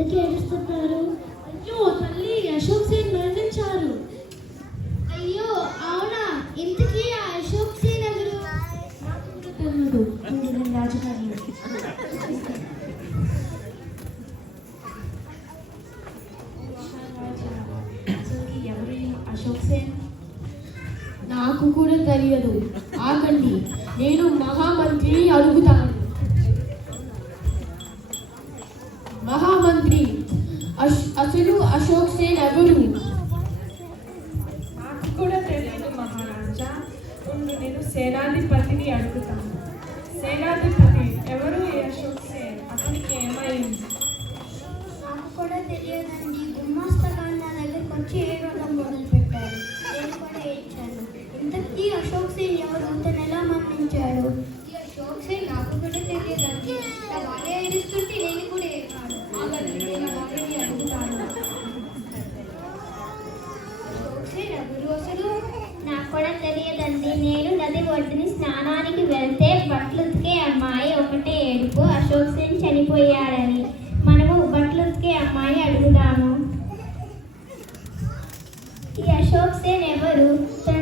ఎందుకు ఏడుస్తున్నారు? అయ్యో తల్లి, అశోక్ సేన్ మరణించారు. అయ్యో అవునా? ఇంతకీ ఆ అశోక్ సేన్ ఎవరు? తెలియదు. నేను రాజుగారిని. అసలుకి ఎవరు ఈ అశోక్ సేన్? నాకు కూడా తెలియదు. ఆగండి, నేను మహామంత్రిని అడుగుతాను. మహామంత్రి, అసలు అశోక్ సేన్ ఎవరు? నాకు కూడా తెలియదు మహారాజా. ముందు నేను సేనాధిపతిని అడుగుతాను. సేనాధిపతి, ఎవరు ఈ అశోక్ సేన్? అతనికి ఏమైంది? నాకు కూడా తెలియదండి. గుమ్మాస్తకాన్ని నా దగ్గరకు వచ్చి ఏడవడం మొదలు పెట్టారు. నేను కూడా ఏడ్చాను. ఇంతకీ అశోక్ సేన్ ఎవరు? తను ఎలా మరణించాడు? ఈ అశోక్ సేన్ నాకు కూడా తెలియదండి. నా భార్య ఏడుస్తుంటే నేను కూడా ఏడ్చాను. ఆగండి, నేను నా భార్యని అడుగుతాను. అశోక్ సేన్ ఎవరు అసలు? నాకు కూడా తెలియదండి. నేను నది ఒడ్డుని స్నానానికి వెళ్తే బట్టలు ఉతికే అమ్మాయి ఒకటే ఏడుపు, అశోక్ సేన్ చనిపోయాడని. మనము బట్టలు ఉతికే అమ్మాయి అడుగుదాము. ఈ అశోక్ సేన్ ఎవరు? తన